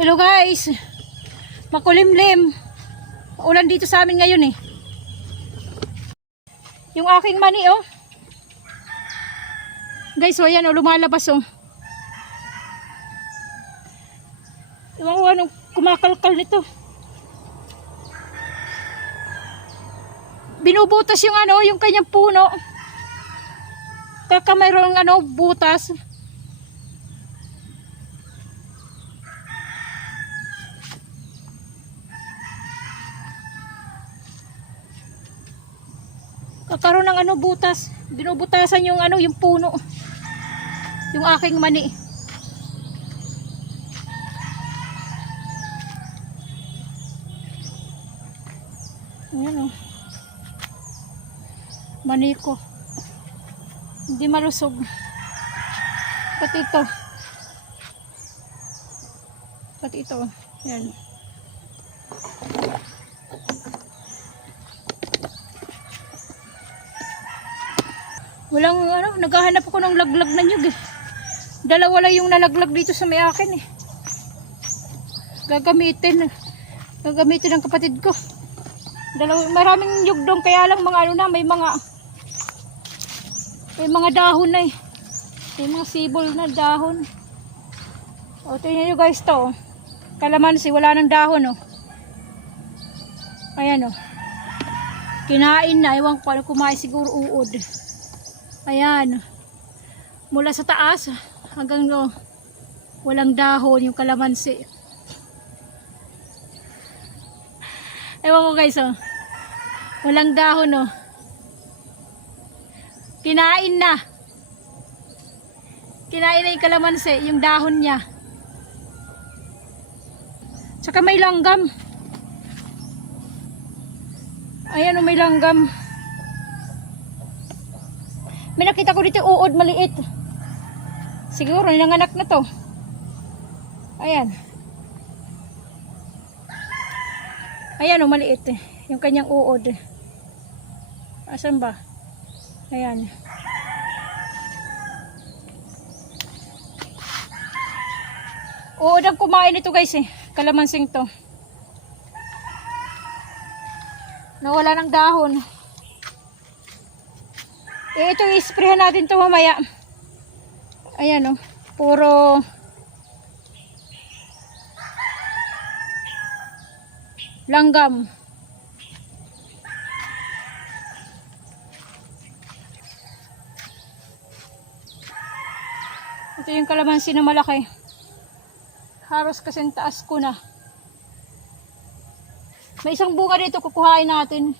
Hello guys. Makulimlim. Ulan dito sa amin ngayon eh. Yung aking mani oh. Guys, oh yan oh, lumalabas oh. Ewan ko anong kumakalkal nito. Binubutas yung ano, yung kanyang puno. Kaka mayroong ano, butas. Kakaroon ng ano butas. Binubutasan yung ano, yung puno. Yung aking mani. Ayan o. Mani ko. Hindi malusog. Pati ito. Pati ito. Ayan. Walang ano, naghahanap ako ng laglag na nyug eh. Dalawa lang yung nalaglag dito sa may akin eh. Gagamitin. Gagamitin ng kapatid ko. Dalawa, maraming nyug doon kaya lang mga ano na, may mga may mga dahon na eh. May mga sibol na dahon. O, tingnan nyo guys to. oh. Kalamansi, wala ng dahon oh. Ayan oh. Kinain na, ewan ko ano kumain siguro uod. Ayan. Mula sa taas hanggang no, walang dahon yung kalamansi. Ewan ko guys oh. Walang dahon oh. Kinain na. Kinain na yung kalamansi, yung dahon niya. Tsaka may langgam. Ayan oh, may langgam. May nakita ko dito uod maliit. Siguro nanganak na to. Ayan. Ayan o maliit eh. Yung kanyang uod. Asan ba? Ayan. Uod ang kumain ito guys eh. Kalamansing to. Nawala ng dahon. Eh, ito i-sprayhan natin to mamaya. Ayan o. Puro langgam. Ito yung kalamansi na malaki. Haros kasi taas ko na. May isang bunga dito kukuhain natin.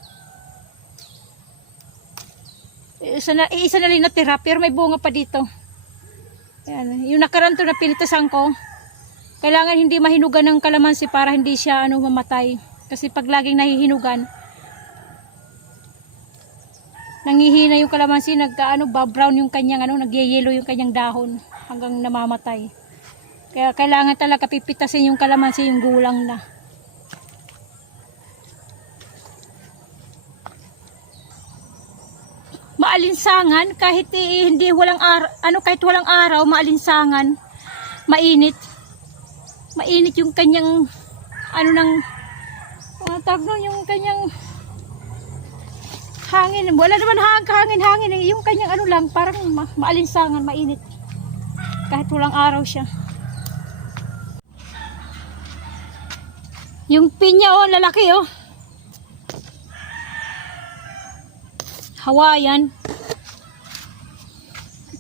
Isa na, isa na lang natira, pero may bunga pa dito. Ayan. Yung nakaranto na pinitasan ko, kailangan hindi mahinugan ng kalamansi para hindi siya ano, mamatay. Kasi pag laging nahihinugan, nangihina yung kalamansi, nagka, ano, brown yung kanyang, ano, nagyayelo yung kanyang dahon hanggang namamatay. Kaya kailangan talaga pipitasin yung kalamansi, yung gulang na. Maalinsangan kahit eh, hindi walang araw, ano kahit walang araw, maalinsangan, mainit. Mainit yung kanyang ano nang ano tawag yung kanyang hangin. Wala naman hang, hangin-hangin, eh. yung kanyang ano lang, parang ma maalinsangan, mainit. Kahit walang araw siya. Yung pinya oh, lalaki oh. Hawaiian.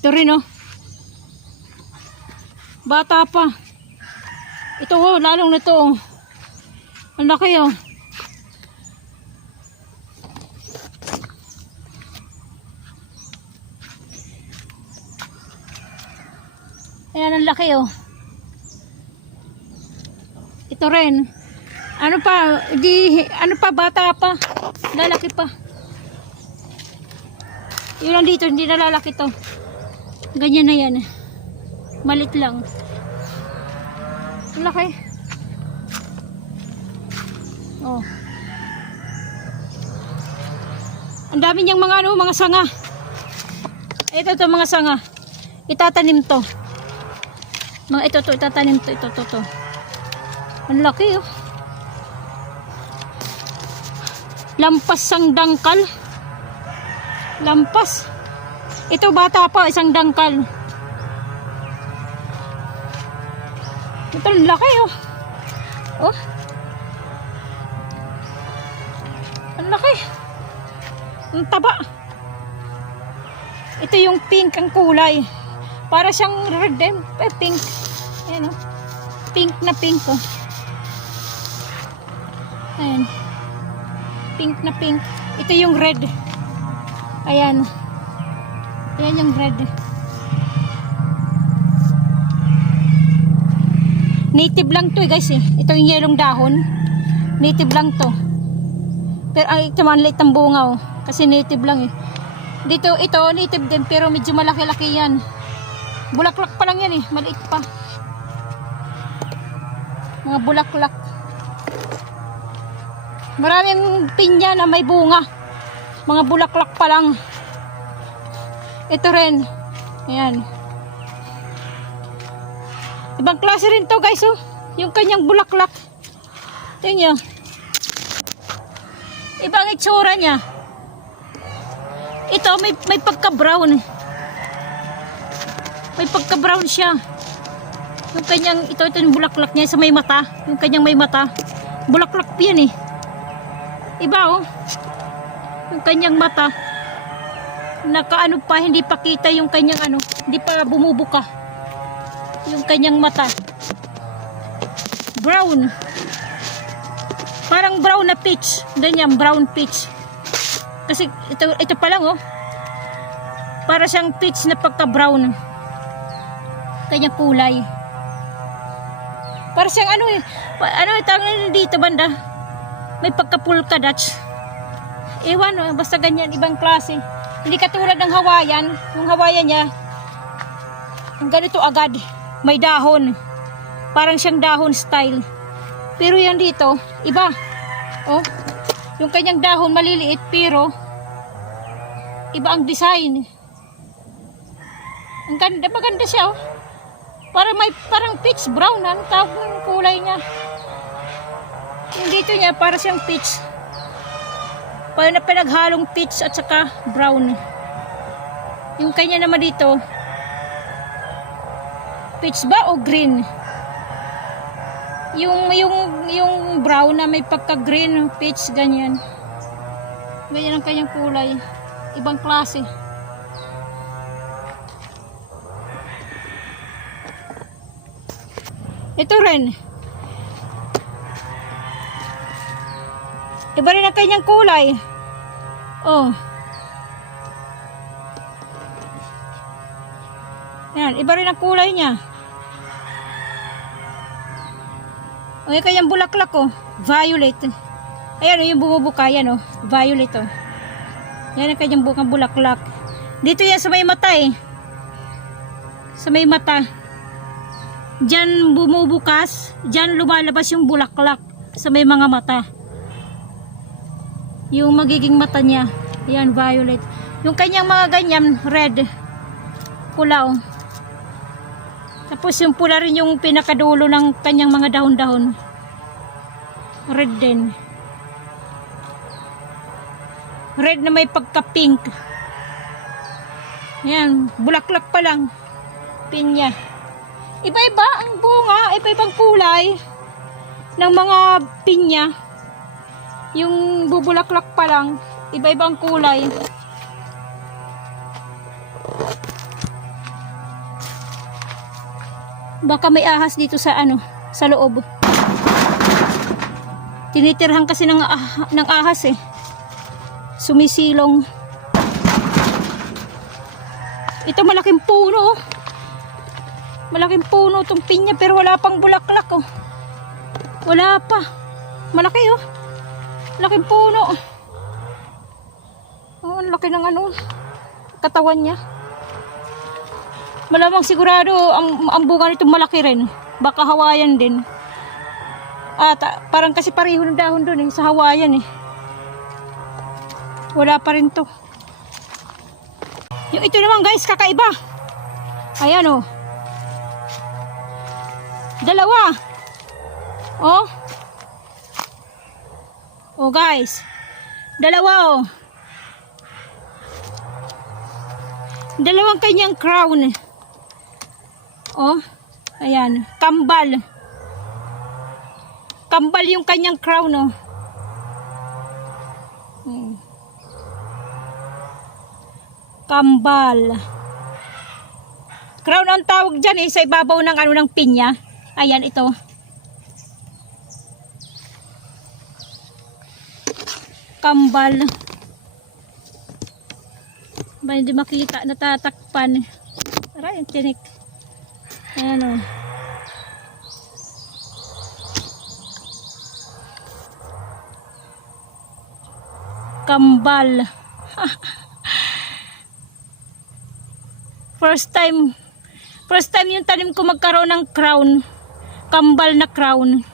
Ito rin oh. Bata pa. Ito oh, lalong na to oh. Ang laki oh. Ayan ang laki oh. Ito rin. Ano pa, di, ano pa, bata pa. Lalaki pa. Yun lang dito, hindi nalalaki to. Ganyan na yan. Malit lang. Ang laki. Oh. Ang dami niyang mga ano, mga sanga. Ito to mga sanga. Itatanim to. Mga ito to, itatanim to, ito to to. Ang laki oh. Lampas sang dangkal. Lampas. Ito bata pa, isang dangkal. Ito laki oh. Oh. Ang laki. Ang taba. Ito yung pink ang kulay. Para siyang red eh, pink. Ayan oh. Pink na pink oh. Ayan. Pink na pink. Ito yung red. Ayan. Ayan yung red. Native lang to eh guys eh. Ito yung yelong dahon. Native lang to. Pero ay ito man liit ang bunga oh. Kasi native lang eh. Dito ito native din pero medyo malaki-laki yan. Bulaklak pa lang yan eh. Maliit pa. Mga bulaklak. Maraming pinya na may bunga. Mga bulaklak pa lang. Ito rin. Ayan. Ibang klase rin to guys oh. Yung kanyang bulaklak. Tingnan nyo. Ibang itsura niya. Ito may, may pagka-brown. May pagka-brown siya. Yung kanyang, ito, ito yung bulaklak niya sa may mata. Yung kanyang may mata. Bulaklak yan eh. Iba oh. Yung kanyang mata. Nakaano pa, hindi pa kita yung kanyang ano. Hindi pa bumubuka. Yung kanyang mata. Brown. Parang brown na peach. Ganyan, brown peach. Kasi ito, ito pa lang oh. Para siyang peach na pagka-brown. Kanyang kulay. Para siyang ano eh. Ano eh, tawag nila dito banda? May pagka-pulka Dutch. Ewan oh, basta ganyan, ibang klase. Hindi katulad ng Hawaiian. Yung Hawaiian niya, ang ganito agad. May dahon. Parang siyang dahon style. Pero yan dito, iba. Oh, yung kanyang dahon maliliit pero iba ang design. Ang ganda, maganda siya oh. Parang may parang peach brown ang tawag ng kulay niya. Yung dito niya para siyang peach. Pinaghalong peach at saka brown. Yung kanya naman dito peach ba o green? Yung yung yung brown na may pagka-green peach ganyan. Ganyan ang kanyang kulay. Ibang klase. Ito rin. Iba rin ang kanyang kulay. Oh. Yan, iba rin ang kulay niya. O yung kanyang bulaklak oh, violet. Ayan oh, yung bumubuka yan oh, violet oh. Yan ang kanyang bukang bulaklak. Dito yan sa may mata eh. Sa may mata. Diyan bumubukas, diyan lumalabas yung bulaklak sa may mga mata. Yung magiging mata niya, yan violet. Yung kanyang mga ganyan, red. Pula oh. Tapos yung pula rin yung pinakadulo ng kanyang mga dahon-dahon. Red din. Red na may pagka-pink. Yan, bulaklak pa lang. Pinya. Iba-iba ang bunga, iba-ibang kulay ng mga pinya. Yung bubulaklak pa lang, iba-ibang kulay. Baka may ahas dito sa ano, sa loob. Tinitirhan kasi ng, ah, ng ahas eh. Sumisilong. Ito malaking puno oh. Malaking puno itong pinya pero wala pang bulaklak oh. Wala pa. Malaki oh. Laking puno. Oh, ang laki ng ano. Katawan niya. Malamang sigurado ang, ang bunga nito malaki rin. Baka Hawaiian din. At ah, parang kasi pareho ng dahon doon eh, sa Hawaiian eh. Wala pa rin to. Yung ito naman guys, kakaiba. Ayan oh. Dalawa. Oh. Oh guys. Dalawa oh. Dalawang kanyang crown. Oh. Ayan. Kambal. Kambal yung kanyang crown oh. Hmm. Kambal. Crown ang tawag dyan eh, sa ibabaw ng ano ng pinya. Ayan, ito. Kambal. Ba, hindi makita, natatakpan. Aray, ang tinik. Ayan o. Kambal. First time, first time yung tanim ko magkaroon ng crown. Kambal na crown.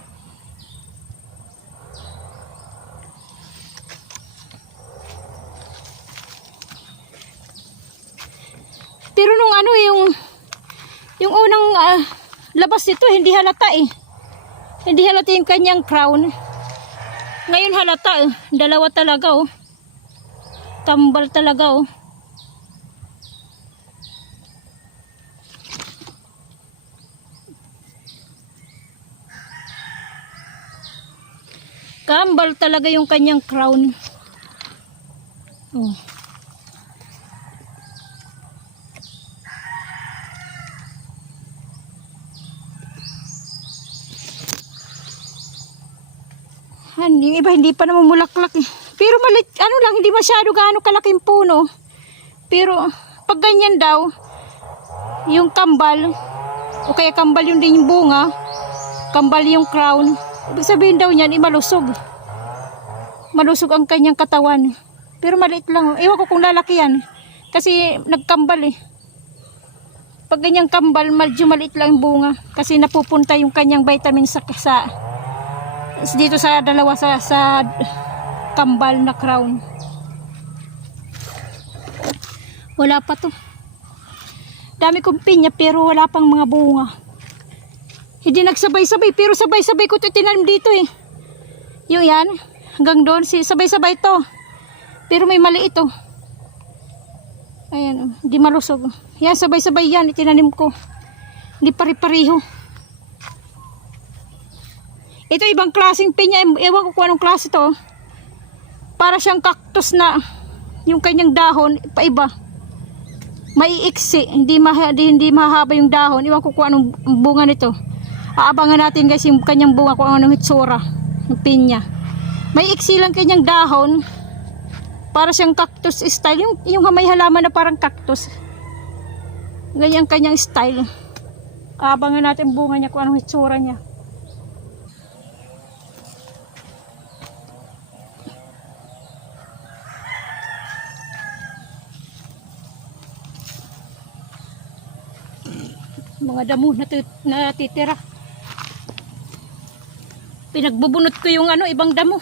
Pero nung ano yung yung unang ah, labas nito hindi halata eh. Hindi halata yung kanyang crown. Ngayon halata eh. Dalawa talaga oh. Tambal talaga oh. Kambal talaga yung kanyang crown. Oh. Hindi, yung iba hindi pa namumulaklak eh. Pero malit, ano lang, hindi masyado gaano kalaking puno. Pero pag ganyan daw, yung kambal, o kaya kambal yung din yung bunga, kambal yung crown, ibig sabihin daw niyan, eh, malusog. Malusog ang kanyang katawan. Pero maliit lang. Ewan ko kung lalaki yan. Kasi nagkambal eh. Pag ganyang kambal, medyo maliit lang yung bunga. Kasi napupunta yung kanyang vitamin sa, sa dito sa dalawa sa, sa kambal na crown. Wala pa to. Dami kong pinya pero wala pang mga bunga. Hindi nagsabay-sabay pero sabay-sabay ko ito tinanim dito eh. Yung yan, hanggang doon, si sabay-sabay to. Pero may mali ito. Ayan, oh, hindi malusog. Yan, sabay-sabay yan, itinanim ko. Hindi pari-pariho. Ito ibang klaseng pinya, ewan ko kung anong klase to. Para siyang cactus na yung kanyang dahon, paiba. Maiiksi, hindi, maha, hindi, mahaba yung dahon. Ewan ko kung anong bunga nito. Aabangan natin guys yung kanyang bunga kung anong hitsura. Yung pinya. May iksi lang kanyang dahon. Para siyang cactus style. Yung, yung may halaman na parang cactus. Ganyan kanyang style. Aabangan natin bunga niya kung anong hitsura niya. Mga damo na natitira. Pinagbubunot ko yung ano, ibang damo.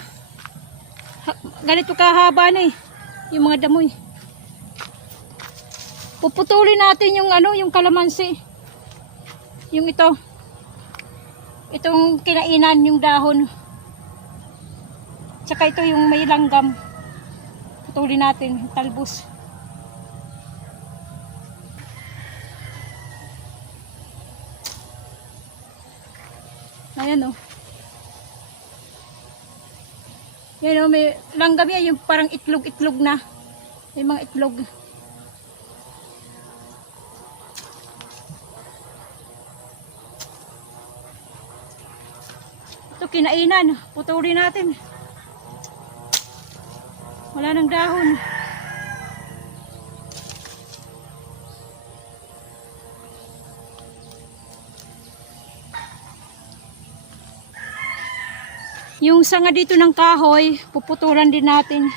Ganito kahaba na eh. Yung mga damo eh. Puputulin natin yung ano, yung kalamansi. Yung ito. Itong kinainan, yung dahon. Tsaka ito yung may langgam. Putulin natin, talbos. Ayan. Oh. Yan o, may langgam yan, yung parang itlog-itlog na. May mga itlog. Ito, kinainan. Putulin natin. Wala nang dahon. Yung sanga dito ng kahoy, puputulan din natin.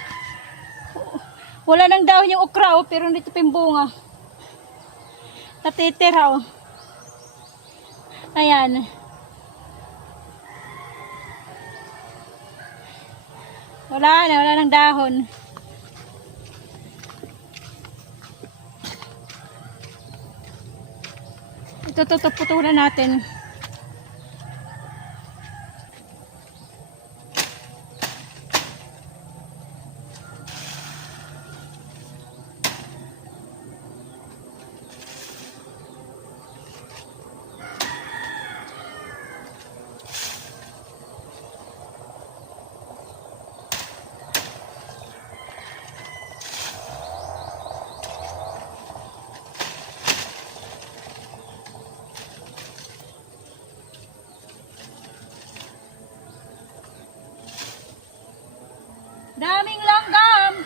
Wala nang dahon yung okra, oh, pero dito pa yung bunga. Natitira, oh. Ayan. Wala na, wala nang dahon. Ito, ito, ito, putulan natin. Daming langgam.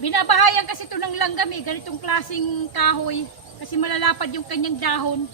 Binabahayan kasi ito ng langgam eh, ganitong klaseng kahoy. Kasi malalapad yung kanyang dahon.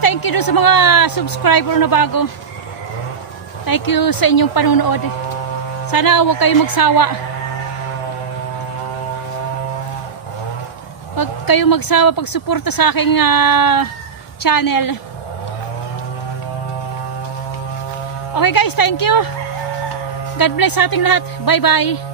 Thank you sa mga subscriber na bago. Thank you sa inyong panonood. Sana huwag kayong magsawa. Huwag kayong magsawa pagsuporta sa aking ah, channel. Okay guys, thank you. God bless sa ating lahat. Bye-bye.